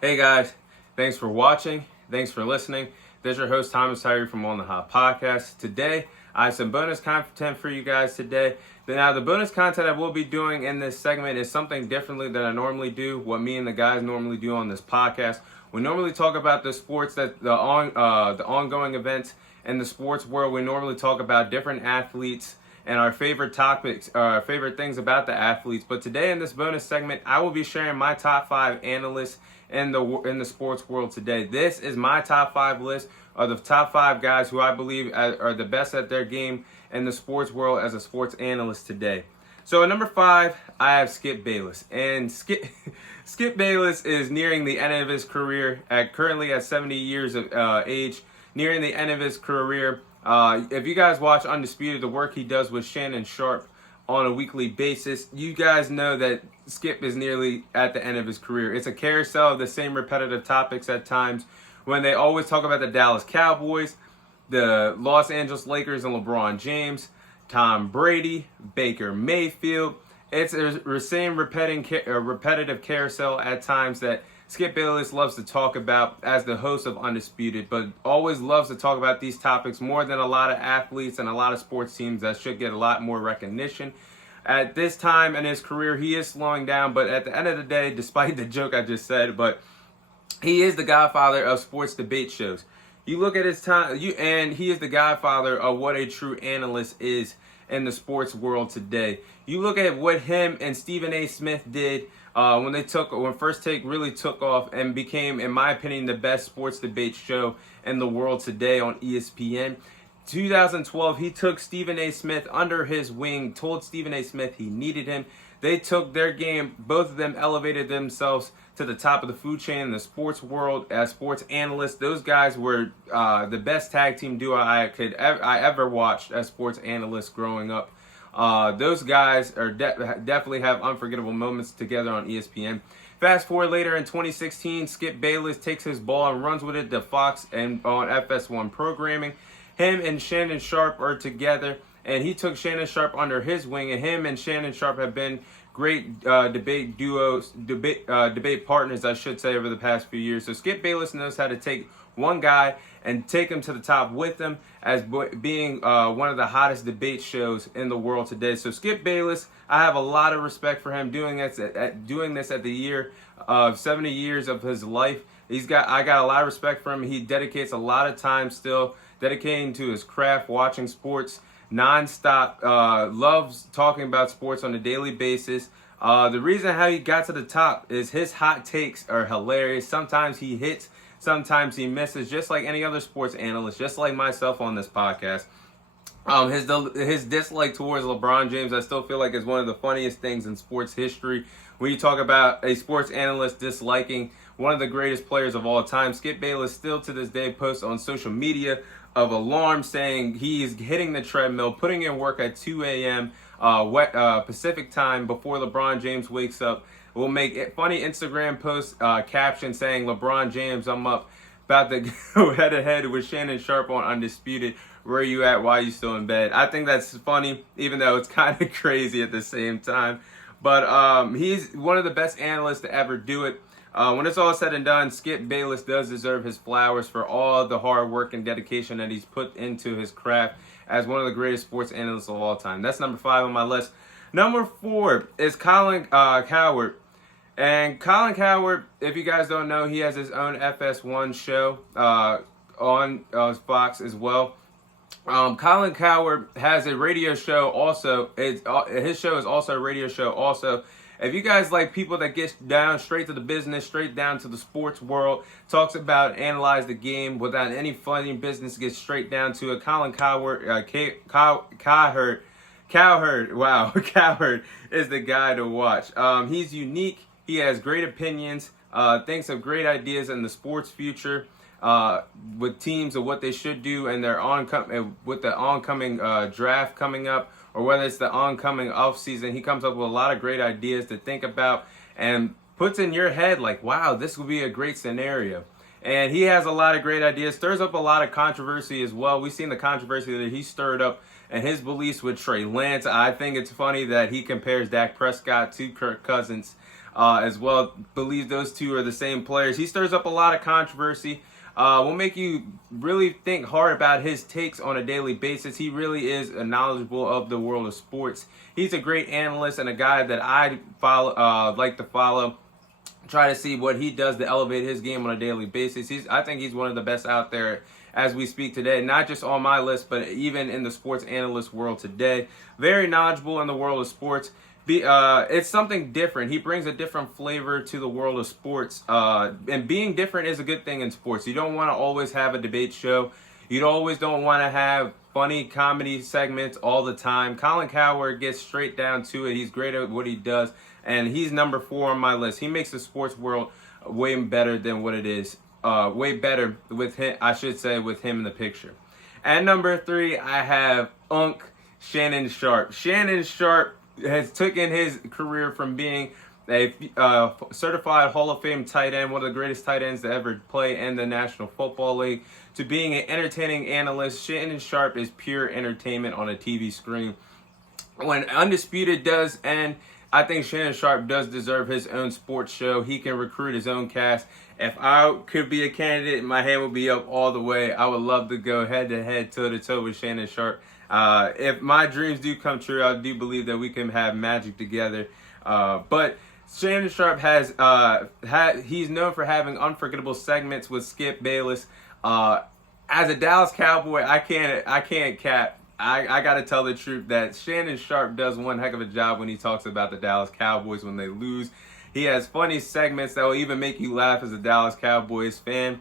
Hey guys, thanks for watching. Thanks for listening. This is your host Thomas Tyree from On the Hot Podcast. Today, I have some bonus content for you guys today. Now, the bonus content I will be doing in this segment is something differently than I normally do. What me and the guys normally do on this podcast. We normally talk about the sports that the ongoing events in the sports world. We normally talk about different athletes and our favorite topics, our favorite things about the athletes. But today in this bonus segment, I will be sharing my top 5 analysts in the sports world today. This is my top 5 list of the top 5 guys who I believe are the best at their game in the sports world as a sports analyst today. So at number 5, I have Skip Bayless, and Skip Bayless is nearing the end of his career currently at 70 years of age, nearing the end of his career. If you guys watch Undisputed, the work he does with Shannon Sharpe on a weekly basis, you guys know that Skip is nearly at the end of his career. It's a carousel of the same repetitive topics at times when they always talk about the Dallas Cowboys, the Los Angeles Lakers and LeBron James, Tom Brady, Baker Mayfield. It's the same repetitive carousel at times that Skip Bayless loves to talk about as the host of Undisputed, but always loves to talk about these topics more than a lot of athletes and a lot of sports teams that should get a lot more recognition. At this time in his career, he is slowing down, but at the end of the day, despite the joke I just said, but he is the godfather of sports debate shows. You look at his time, and he is the godfather of what a true analyst is in the sports world today. You look at what him and Stephen A. Smith did when First Take really took off and became, in my opinion, the best sports debate show in the world today on ESPN. 2012, he took Stephen A. Smith under his wing, told Stephen A. Smith he needed him. They took their game, both of them elevated themselves to the top of the food chain in the sports world as sports analysts. Those guys were the best tag team duo I ever watched as sports analysts growing up. Those guys are definitely have unforgettable moments together on ESPN. Fast forward later in 2016, Skip Bayless takes his ball and runs with it to Fox and on FS1 programming. Him and Shannon Sharpe are together, and he took Shannon Sharpe under his wing, and him and Shannon Sharpe have been great debate partners, I should say, over the past few years. So Skip Bayless knows how to take one guy and take him to the top with him as being one of the hottest debate shows in the world today. So Skip Bayless, I have a lot of respect for him doing this at the year of 70 years of his life. I got a lot of respect for him. He dedicates a lot of time still dedicating to his craft, watching sports nonstop, loves talking about sports on a daily basis. The reason how he got to the top is his hot takes are hilarious. Sometimes he hits, sometimes he misses, just like any other sports analyst, just like myself on this podcast. His dislike towards LeBron James, I still feel like is one of the funniest things in sports history. When you talk about a sports analyst disliking one of the greatest players of all time, Skip Bayless still to this day posts on social media of alarm saying he's hitting the treadmill, putting in work at 2 a.m. Pacific time before LeBron James wakes up. We'll make funny Instagram posts caption saying, LeBron James, I'm up, about to go head to head with Shannon Sharpe on Undisputed. Where are you at? Why are you still in bed? I think that's funny, even though it's kind of crazy at the same time. But he's one of the best analysts to ever do it. When it's all said and done, Skip Bayless does deserve his flowers for all the hard work and dedication that he's put into his craft as one of the greatest sports analysts of all time. That's number 5 on my list. Number 4 is Colin Cowherd. And Colin Cowherd, if you guys don't know, he has his own FS1 show on Fox as well. Colin Cowherd has a radio show also. His show is also a radio show also. If you guys like people that get down straight to the business, straight down to the sports world, talks about analyze the game without any funny business, gets straight down to it. Colin Cowherd, Cowherd is the guy to watch. He's unique. He has great opinions. Thinks of great ideas in the sports future. With teams of what they should do and with the oncoming draft coming up, or whether it's the oncoming off season, he comes up with a lot of great ideas to think about and puts in your head like, wow, this would be a great scenario. And he has a lot of great ideas, stirs up a lot of controversy as well. We've seen the controversy that he stirred up and his beliefs with Trey Lance. I think it's funny that he compares Dak Prescott to Kirk Cousins. as well. Believes those two are the same players. He stirs up a lot of controversy. Will make you really think hard about his takes on a daily basis. He really is knowledgeable of the world of sports. He's a great analyst and a guy that I like to follow. Try to see what he does to elevate his game on a daily basis. I think he's one of the best out there as we speak today, not just on my list, but even in the sports analyst world today. Very knowledgeable in the world of sports. It's something different. He brings a different flavor to the world of sports. And being different is a good thing in sports. You don't want to always have a debate show. You always don't want to have funny comedy segments all the time. Colin Cowherd gets straight down to it. He's great at what he does. And he's number 4 on my list. He makes the sports world way better than what it is. Way better with him, I should say, with him in the picture. At number 3, I have Shannon Sharpe. Shannon Sharpe has taken his career from being a certified Hall of Fame tight end, one of the greatest tight ends to ever play in the National Football League, to being an entertaining analyst. Shannon Sharpe is pure entertainment on a TV screen. When Undisputed does end, I think Shannon Sharpe does deserve his own sports show. He can recruit his own cast. If I could be a candidate, my hand would be up all the way. I would love to go head-to-head, toe-to-toe with Shannon Sharpe. If my dreams do come true, I do believe that we can have magic together. But Shannon Sharpe he's known for having unforgettable segments with Skip Bayless. As a Dallas Cowboy, I can't cap. I got to tell the truth that Shannon Sharpe does one heck of a job when he talks about the Dallas Cowboys when they lose. He has funny segments that will even make you laugh as a Dallas Cowboys fan.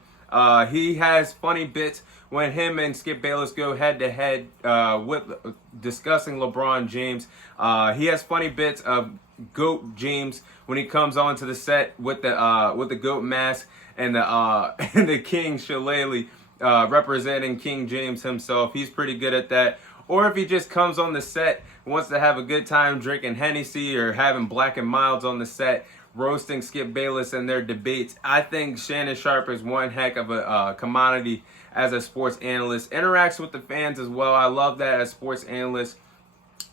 He has funny bits when him and Skip Bayless go head-to-head with discussing LeBron James. He has funny bits of GOAT James when he comes onto the set with the GOAT mask and the King Shillelagh representing King James himself. He's pretty good at that. Or if he just comes on the set, wants to have a good time drinking Hennessy or having Black and Milds on the set, roasting Skip Bayless and their debates. I think Shannon Sharpe is one heck of a commodity as a sports analyst. Interacts with the fans as well. I love that as sports analyst.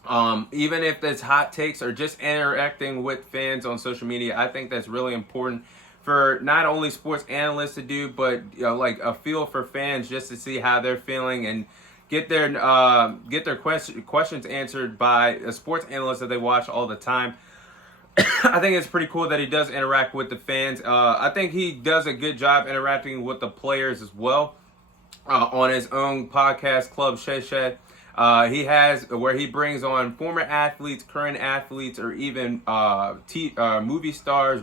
Even if it's hot takes or just interacting with fans on social media, I think that's really important for not only sports analysts to do, but like a feel for fans just to see how they're feeling and get their questions answered by a sports analyst that they watch all the time. I think it's pretty cool that he does interact with the fans. I think he does a good job interacting with the players as well on his own podcast, Club Shed. He has where he brings on former athletes, current athletes, or even movie stars,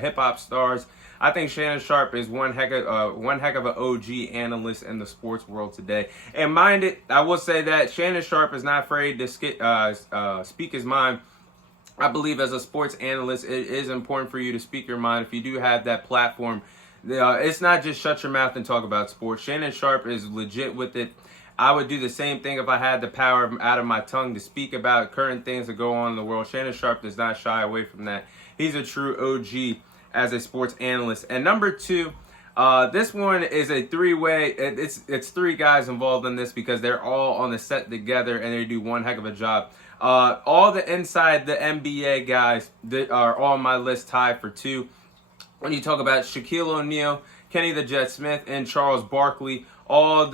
hip hop stars. I think Shannon Sharpe is one heck of an OG analyst in the sports world today. And mind it, I will say that Shannon Sharpe is not afraid to speak his mind. I believe as a sports analyst, it is important for you to speak your mind if you do have that platform. It's not just shut your mouth and talk about sports. Shannon Sharpe is legit with it. I would do the same thing if I had the power out of my tongue to speak about current things that go on in the world. Shannon Sharpe does not shy away from that. He's a true OG as a sports analyst. And number 2, this one is a 3-way. It's 3 guys involved in this because they're all on the set together and they do one heck of a job. All the inside the NBA guys that are on my list tied for 2. When you talk about Shaquille O'Neal, Kenny the Jet Smith, and Charles Barkley, all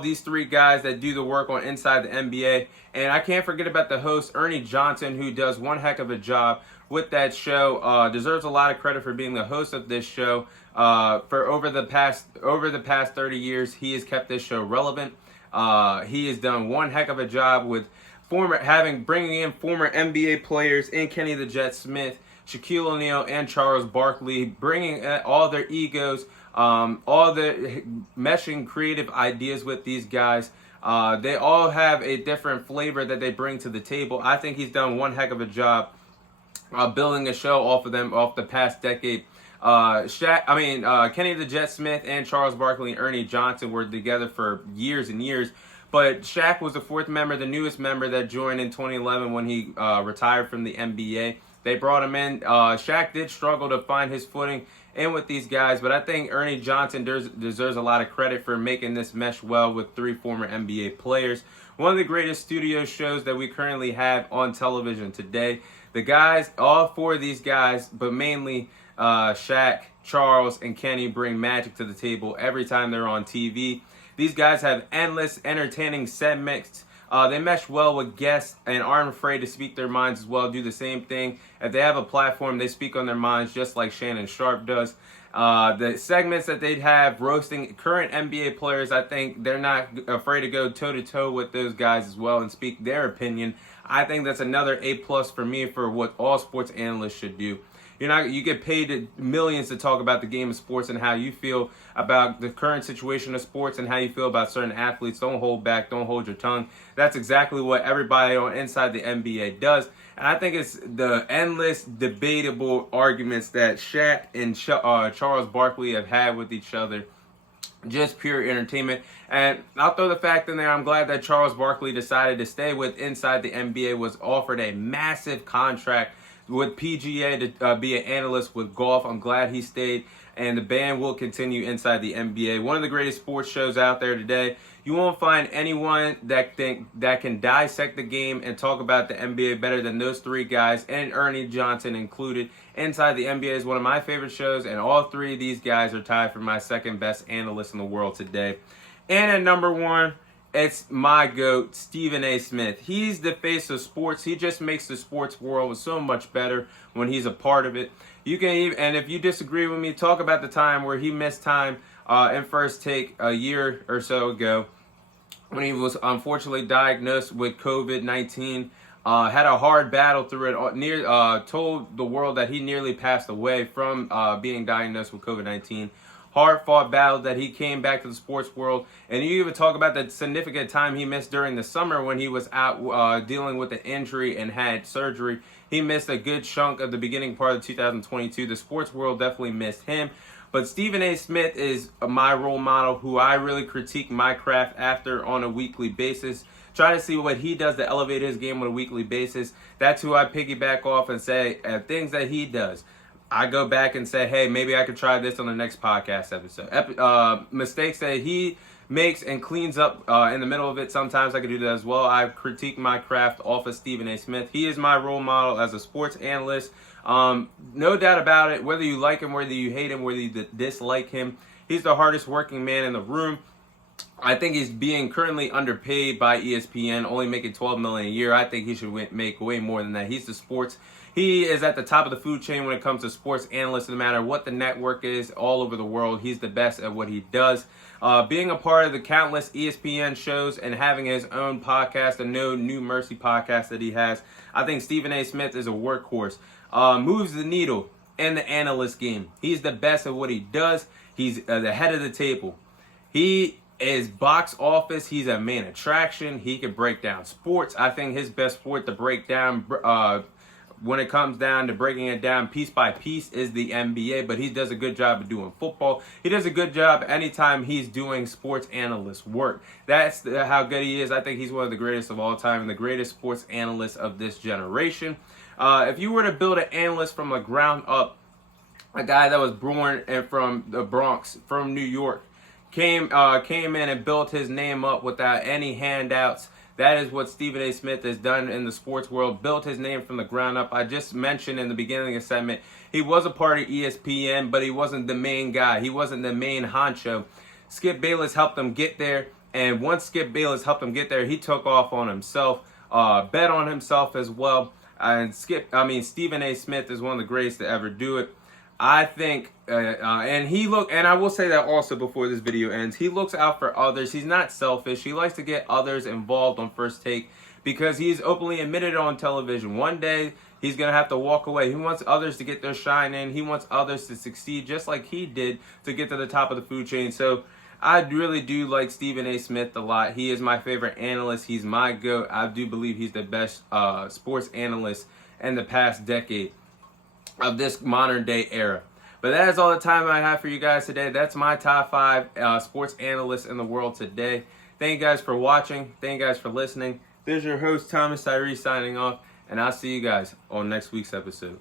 these 3 guys that do the work on inside the NBA. And I can't forget about the host, Ernie Johnson, who does one heck of a job with that show. Deserves a lot of credit for being the host of this show. For over the past 30 years, he has kept this show relevant. He has done one heck of a job with bringing in former NBA players in Kenny the Jet Smith, Shaquille O'Neal, and Charles Barkley, bringing all their egos, all the meshing creative ideas with these guys. They all have a different flavor that they bring to the table. I think he's done one heck of a job building a show off of them, off the past decade. Kenny the Jet Smith and Charles Barkley and Ernie Johnson were together for years and years. But Shaq was the 4th member, the newest member that joined in 2011 when he retired from the NBA. They brought him in. Shaq did struggle to find his footing in with these guys, but I think Ernie Johnson deserves a lot of credit for making this mesh well with 3 former NBA players. One of the greatest studio shows that we currently have on television today. The guys, all four of these guys, but mainly Shaq, Charles, and Kenny bring magic to the table every time they're on TV. These guys have endless, entertaining segments. They mesh well with guests and aren't afraid to speak their minds as well, do the same thing. If they have a platform, they speak on their minds just like Shannon Sharpe does. The segments that they'd have roasting current NBA players, I think they're not afraid to go toe-to-toe with those guys as well and speak their opinion. I think that's another A+ for me for what all sports analysts should do. You get paid millions to talk about the game of sports and how you feel about the current situation of sports and how you feel about certain athletes. Don't hold back. Don't hold your tongue. That's exactly what everybody on inside the NBA does. And I think it's the endless debatable arguments that Shaq and Charles Barkley have had with each other. Just pure entertainment. And I'll throw the fact in there, I'm glad that Charles Barkley decided to stay with inside the NBA, was offered a massive contract with PGA to be an analyst with golf. I'm glad he stayed, and the band will continue inside the NBA. One of the greatest sports shows out there today. You won't find anyone that can dissect the game and talk about the NBA better than those three guys, and Ernie Johnson included. Inside the NBA is one of my favorite shows, and all three of these guys are tied for my second best analyst in the world today. And at number one, it's my GOAT, Stephen A. Smith. He's the face of sports. He just makes the sports world so much better when he's a part of it. You can even, and if you disagree with me, talk about the time where he missed time in First Take a year or so ago when he was unfortunately diagnosed with COVID-19. Had a hard battle through it. Told the world that he nearly passed away from being diagnosed with COVID-19. Hard-fought battle that he came back to the sports world. And you even talk about the significant time he missed during the summer when he was out dealing with an injury and had surgery. He missed a good chunk of the beginning part of 2022. The sports world definitely missed him. But Stephen A. Smith is my role model, who I really critique my craft after on a weekly basis. Try to see what he does to elevate his game on a weekly basis. That's who I piggyback off and say things that he does. I go back and say, hey, maybe I could try this on the next podcast episode. Mistakes that he makes and cleans up in the middle of it, sometimes I could do that as well. I critique my craft off of Stephen A. Smith. He is my role model as a sports analyst. No doubt about it, whether you like him, whether you hate him, whether you dislike him, he's the hardest working man in the room. I think he's being currently underpaid by ESPN, only making $12 million a year. I think he should make way more than that. He is at the top of the food chain when it comes to sports analysts. No matter what the network is, all over the world, he's the best at what he does. Being a part of the countless ESPN shows and having his own podcast, the No New Mercy podcast that he has, I think Stephen A. Smith is a workhorse. Moves the needle in the analyst game. He's the best at what he does. He's the head of the table. He is box office. He's a main attraction. He can break down sports. I think his best sport to break down when it comes down to breaking it down piece by piece is the NBA, but he does a good job of doing football. He does a good job anytime he's doing sports analyst work. That's how good he is. I think he's one of the greatest of all time and the greatest sports analyst of this generation. If you were to build an analyst from the ground up, a guy that was born from the Bronx, from New York, came in and built his name up without any handouts. That is what Stephen A. Smith has done in the sports world, built his name from the ground up. I just mentioned in the beginning of the segment, he was a part of ESPN, but he wasn't the main guy. He wasn't the main honcho. Skip Bayless helped him get there, and once Skip Bayless helped him get there, he took off on himself, bet on himself as well. And Stephen A. Smith is one of the greatest to ever do it. I think, and I will say that also before this video ends, he looks out for others. He's not selfish. He likes to get others involved on First Take because he's openly admitted on television. One day, he's going to have to walk away. He wants others to get their shine in. He wants others to succeed just like he did to get to the top of the food chain. So I really do like Stephen A. Smith a lot. He is my favorite analyst. He's my GOAT. I do believe he's the best sports analyst in the past decade of this modern day era. But that is all the time I have for you guys today. That's my top 5 sports analysts in the world today. Thank you guys for watching. Thank you guys for listening. This is your host, Thomas Tyree, signing off, and I'll see you guys on next week's episode.